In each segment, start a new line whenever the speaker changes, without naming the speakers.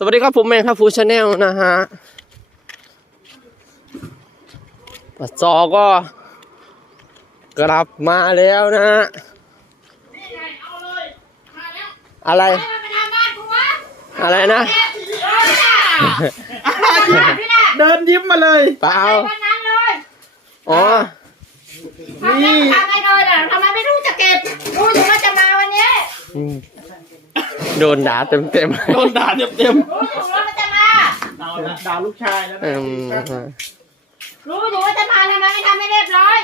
วัสดีครับผมเองครับฟูชาแนลนะฮะปัสจอก็กลับมาแล้วนะฮะอะไรอะไรนะ
เดินยิ้มมาเลย
เปล่าอ๋อ
นี่ทำไมเลยอ่ะทำไมไม่รู้จะเก็บรู้อยู่ว่าจะมาวันนี้
โดนด่าเต็ม
โดนด่าเต็ม
รู้อยู่ว่ามันจะมา
ด่าลูกชายแล้ว
รู้อยู่ว่าจะมาทำไมไม่ทำไม่เรียบร้อย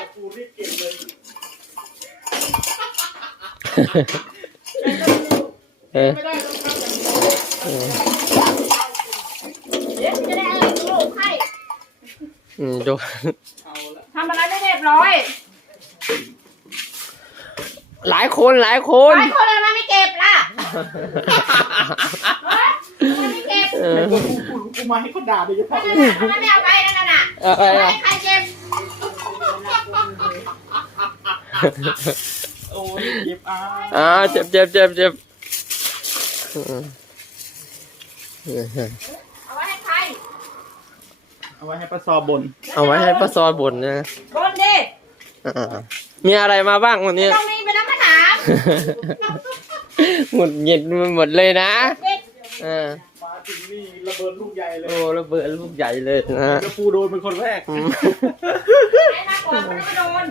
ไม่ได้ต้องทำอย่าง
เดี๋ยวจะได้อะไรลูกให้
ดู
ทำอะไรไม่เรียบร้อย
หลายคน
อะไรไม่เก็บล่ะไม่เก็บ
กูมาให้เขาด่าโดยเฉพาะ
ไม่เอาไปนั่นน่ะไม่ใครเก็บ
โอ้ยเจ็บ
เจ็บ
เอาไว้ให้ใคร
เอาไว้ให้ป้าซอบน
เอาไว้ให้ป้าซอยบ่นนะ
บ่นดิ
มีอะไรมาบ้างวันนี้
ต้องมีเป็นน้ำมะขาม
หงุดหงิดหมดเลยนะ
มาถึงนี่ระเบิดลูกใหญ่เลย
โอ้ระเบิดลูกใหญ่เลยนะ
จะปูโดนเป็นคนแรก
ไอ้นักกว่าคนไม่โดน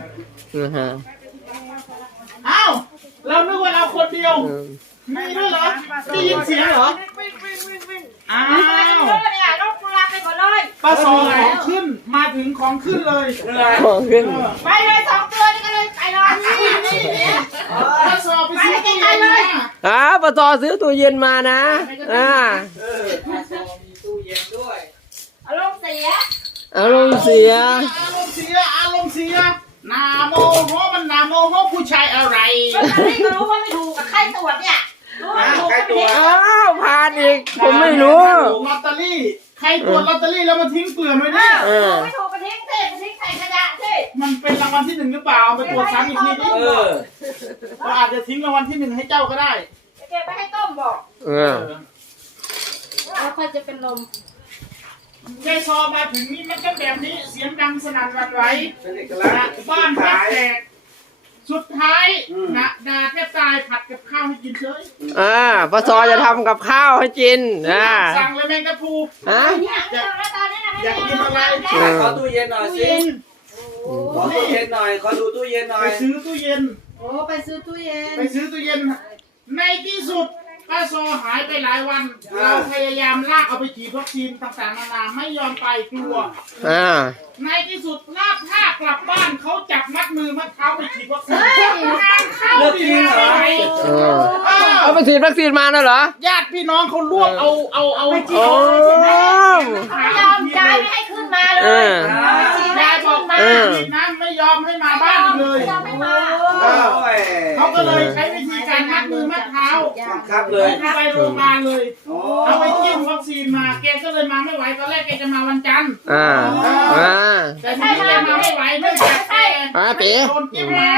อ้าวเรานึกว่าเราคนเดียวมีด้วยเหรอได้ยินเสียงเหรออ้าว
เนี่ยรถกูลาไปหมดเลย
ป้าซอของขึ้นมาถึงของขึ้นเลย
ของขึ้น
ไปเลย2 ตัวนี่ก็เลยไปรอนี่
ป้าซอไปซื้อตู้เย็นเลย
ป้าซอซื้อตู้เย็นมานะ
ป้าซอมีตู้เย็นด้วย
อารมณ์เสีย
อารมณ์เสีย
นาโมโหมันนาโมโหผู้ชายอะไร
ก็รู้ว่าไม่ถูกกับใครตรวจเนี่ยรู้ว่าถูกกับตัว
ผ่านอีกผมไม่รู้
ลอตเตอรี่ใครตรวจลอตเตอรี่แล้วมาทิ้งเปลือกไว้เนี่ย
ไม่ถูกกันทิ้งสิทิ้งใส่ขยะสิ
มันเป็นรางวัลที่1หรือเปล่าไปตรวจซ้ำอีกทีนึงก็อาจจะทิ้งรางวัลที่1ให้เจ้าก็ได้
เก็บไปให้ต้มบอก
แล้วค่อยจะเป็นลม
ยายซอมาถึงนี่มันก็แบบนี้เสียงดังสนั่นหวั่นไหวบ้านแตกสุดท้ายด่าแค่ตายผัดกับข้าวให้กินเฉย
ป้าซอจะทำกับข้าวให้กิน
สั่งเลยแมงกะพรุนอยากกินอะไร
ขอตู้เย็นหน่อยสิขอตู้เย็นหน่อยขอดูตู้เย็นหน่อย
ไปซื้อตู้เย็น
ไปซื้อตู้เ
ย็นในที่สุดป้าซอหายไปหลายวันเราพยายามลากเอาไปฉีดวัคซีนต่างๆนานาไม่ยอมไปกลัวในที่สุดลากท่ากลับบ้านเขาจับมัดมือมัดเท้าไปฉีดวัคซีน
เลิกจริงเหรอ
เอาไปฉีดวัคซีนมาแล้วเหรอ
ญาติพี่น้องเขาลวกเอาไปฉีด
ไม่ยอมใจไม่ให้ขึ้นมาเลย
ยายบอกมานะไม่ยอมให้มาบ้านเลยเขาก็เลยใช้วิธีการมัดมือมัดเท้า
ครับเลย
ไปโรงพยาบาลเลยเอาไปจิ้มวัคซีนมาแกก็เลยมาไม่ไหวตอนแรกแกจะมาวันจันทร์แต่ทีนี้แกมาไม่ไหวเนื่องจากแกโดนจิ้มมา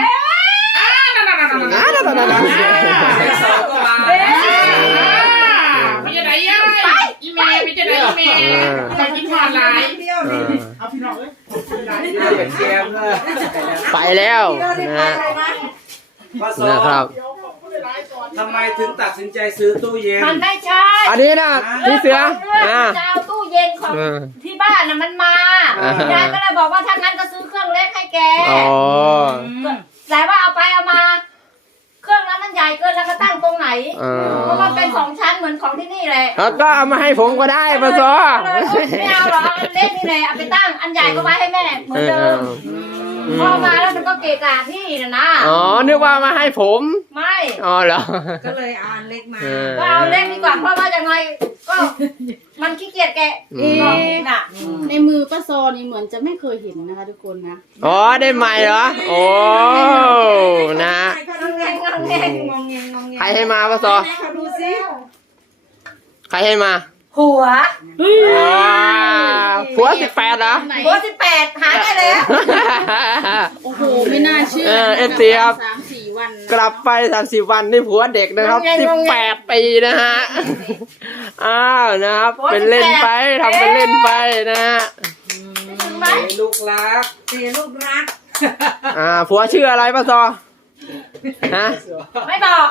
ไม่จะได้ยังอีเมย์ไม่จะได้อีเมย์จะกินหวานหลายเอาพี่น้องเลย
ไปแล้วนะครับ
ทำไมถึงตัดสินใจซื้อตู้เย็น
มันไม่ใช่
อันนี้นะพี่เสือ
จะเอาตู้เย็นของที่บ้านน่ะมันมายายก็เลยบอกว่าถ้างั้นก็ซื้อเครื่องเล็กให้แกแต่ว่าเอาไปเอามาเครื่องนั้นมันใหญ่เกินแล้วก็ตั้งตรงไหนเพราะมันเป็น2 ชั้นเหมือนของที่นี่แหละ
ก็เอามาให้ผมก็ได้ป้าซอ
ไม่เอาหรอกอันเล็กนี่แหละเอาไปตั้งอันใหญ่ก็ไว้ให้แม่เหมือนเดิมพอมาแล้วมันก็เกะกะที่นะ
นึกว่ามาให้ผม
ไม่
เหรอ
ก็เลยเอาเล็กมา
ก็เอาเล็กดีกว่าเพราะว่าอย่างไรก็มันขี้เกียจแกะ
ในมือป้าซอนี่เหมือนจะไม่เคยเห็นนะคะทุกคนนะ
ได้ใหม่เหรอนะใครให้มาป้าซอ
ดูสิ
ใครให้มา
ผัว
18เหรอ
ผัว18หาได้แล้ว
โอ้โหไม่น่าเชื่อ
FC ครับ
วัน
กลับไป30 วันนี่ผัวเด็กนะครับ18 ปีนะฮะอ้าวนะครับเป็นเล่นไปทำเป็นเล่นไปนะฮะ
ถึงไหม
ลูกรัก
เสียลูกรัก
ผัวชื่ออะไรป้าซอฮะ
ไม่บอก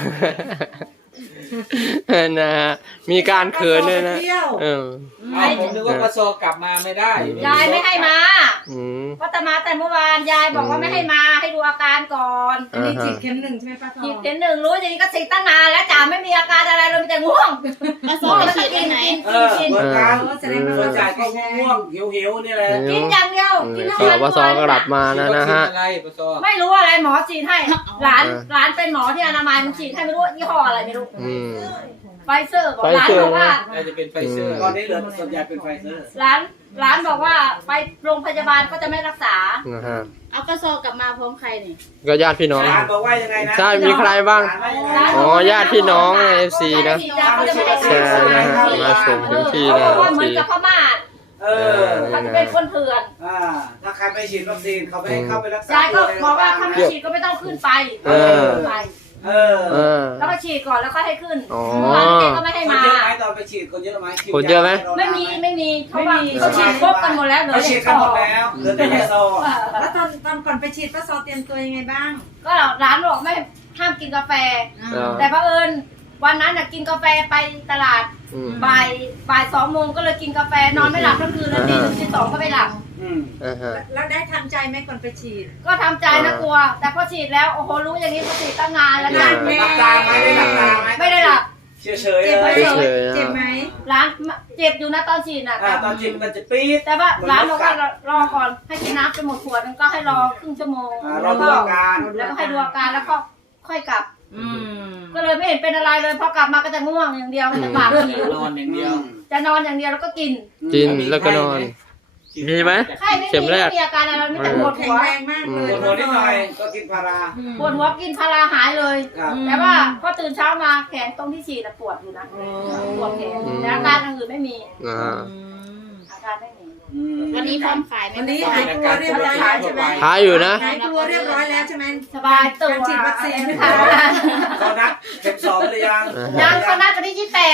นะฮะมีการเขินด้วยนะ
ผมนึกว่าปะโซกลับมาไม่ได้
ยายไม่ให้มา
อืม
ก็จะมาแต่เมื่อวานยายบอกว่าไม่ให้มาให้ดูอาการก่อน
อันนี้ฉีดเข็ม1ใช่ไหมป้าทอ
ฉีดเข็ม1รู้อย่างนี้ก็ฉีดตั้งนานแล้วจ๋าไม่มีอาการอะไรเลยมีแต่ง่วง
ป้าซอไปฉีดที่ไหน
เหมือนกัน
แสดงว่า
เมื่อจ่ายก็ง่วงหิวนี่แหละ
กินอย่างเดียวกินทั้ง
ก็
วัน
ป้าซอกลับมานะฮะ
อะไรปะโซ
ไม่รู้อะไรหมอฉีดให้หลานเป็นหมอที่อนามัยมันฉีดให้ไม่รู้ยี่ห้ออะไรไม่รู้
อืม
ไฟเซอร์บอกหลานบอกว่า
น่าจะเป็นไฟเซอร์
อืม
ตอนนี้เหลือส่วนใหญ่เป็นไฟเซอร์
หลานบอกว่าไปโรงพยาบาลก็จะไม่รักษา
นะฮะ
เอาป้าซอกลับมาพร้อมใครนี่
ก็ญาติพี่น้อง
หลานบอกว่ายังไงนะ
ใช่มีใครบ้าง
หลนว่ายังไง
อ๋อญาติพี่น้องใน FC นะ
เขาจะไม่ให้
ใช่นะฮะมาส่งถึงที่
เขา
นะ
บอกว่าเหมือนกับพม่า
เออ
เขาจะเป็นคนเถื่อน
ถ้าใครไม่ฉีดวัคซีนเขาไม่ให้เข้าไปรักษาย
ายก็บอกว่าถ้าไม่ฉีดก็ไม่ต้องขึ้นไป
เออ
ไป
เออ
เออ
แล้วก็ฉีดก่อนแล้วก็ให้ขึ้น
อ๋อ
เมื่อวานนี้ก็ไม่ให้
คน
มา
เยอะไหมตอนไปฉีดคนเยอะไหม
คนเยอะไหม
ไม่มีเขาว่าเขาฉีดครบกันหมดแล้วเหลือ
เขาฉีดกันหมดแล้วเหลือแต่ยาโซ
แล้วตอนก่อนไปฉีดป้าซอเตรียมตัวยังไงบ้าง
ก็ร้านบอกไม่ห้ามกินกาแฟ
เออ
แต่บังเอิญวันนั้นน่ะกินกาแฟไปตลาด
อืม
บ่าย2 โมงก็เลยกินกาแฟนอนไม่หลับทั้งคืนเลยตี 1 ตี 2ก็ไม่หลับ
อ่าฮะ
แล้วได้ทำใจไหมก่อนไปฉีด
ก็ทำใจนะกลัว แต่พอฉีดแล้วโอ้โหรู้อย่างนี้พอฉีดตั้งนานแล้วนะ
หลับตาไหมได้หลับตาไหม
ไม่ได้หลับ
เฉยๆเลย
เจ็บไหม
ร้านเจ็บอยู่นะตอนฉีดน่ะ
ตอนฉีดมันจะปี๊ด
แต่ว่าร้านบอกว่ารอก่อนให้กินน้ำไปหมดขวดนึงก็ให้รอครึ่งชั่วโมง
รอดูอาการ
แล้วก็ให้ดูอาการแล้วก็ค่อยกลับ
อืม
ก็เลยไม่เห็นเป็นอะไรเลยพอกลับมาก็จะง่วงอย่างเดียวจะปากหิวน
อนอย่างเดียว
จะนอนอย่างเดียวแล้วก็กิน
กินแล้วก็นอน มีไหม
ไข้ไม่
เข็มแรก
มีอาการอะไรไม่แต่ปวด
แข็
หั
ง
ว
แรงมากเลย
ปวดหัวนิดหน่อยก็กินพารา
ปวดหัวกินพาราหายเลย
ครับ
แต่ว่าพอตื่นเช้ามาแขนตรงที่ฉีดน่ะปวดอยู่นะปวดแขนแต่อาการอย่างอื่นไม่มี
อ่า
อาการไม่มี
วันนี้พร้อมขายไหม
วันนี้หายกลัวเรียบร้อยแล้วใช่ไหม
หายอยู่นะ
หายกลัวเรียบร้อยแล้วใช่ไหม
สบายตัว
การฉีดวัคซีน
ค่ะ
เขานัดเข็ม2หรือยัง
ยังเขานัดวันที่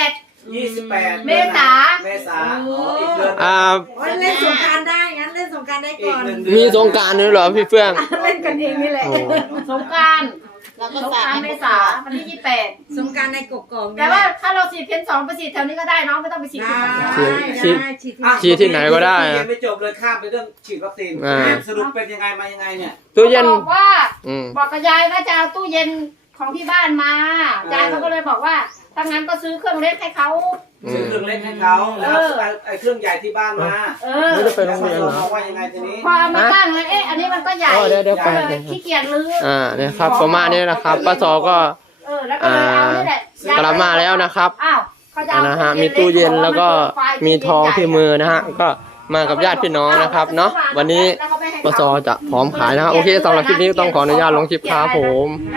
28
เมษา
เมษาอีกเดือน
โอ้ยเล่นสงกรารได้งั้นเล่นสงกรารได้
อี
ก่
ก
อน
1 เดือน
มีสงกรารด้วยเหรอพี่เฟื่อง
เล่นกันเองนี่แหละ
โอ้
สงกราร
แล้วก็
สง
สาก
ราร
ด
เมษาวันที่28
สงกรารในกกอก
แต่ว่าถ้าเราฉีดเข็ม2ไปฉีดแถวนี้ก็ได้เน้องไม่ต้องไปฉีด
ได้
ที่ไหน
ได้ฉีด
ฉีดที่ไหนก็ได้
ยังไม่จบเลยข้ามไปเรื่องฉีดวัคซีนสรุปเป็นยังไงมายังไงเนี่ย
ตู้เย็น
บอกว่า
อืม
บอกกับยายว่าจะเอาตู้เย็นของที่บ้านมา ยายเขาก็เลยบอกว่าถ้างั้นก็ซื้อเครื่องเล็กให้เขา
ซื้อเครื่องเล็กให้เขาแล้วไอ้เครื่องใหญ่ที่บ้านมา
เออ
ไม่ได้ไปโรงเรียนเหรอ
เขาว่ายังไงทีนี้
พอเอามาตั้งเลยเอ๊ะอันนี้มันก็ใหญ่
อ๋อเดี๋ยวไป
ก็เลยขี้เกียจรื้อ
เนี่ยครับประมาณนี้นะครับป้าซอก็
แล้วก็เลยเอานี่แหละยย
กลับมาแล้วนะครับ
อ้าวเขาจะเอา
นะฮะมีตู้เย็นแล้วก็มีทองที่มือนะฮะก็มากับญาติพี่น้องนะครับเนาะวันนี้ป้าซอจะพร้อมขายนะฮะโอเคสำหรับคลิปนี้ต้องขออนุญาตลงคลิปครับผม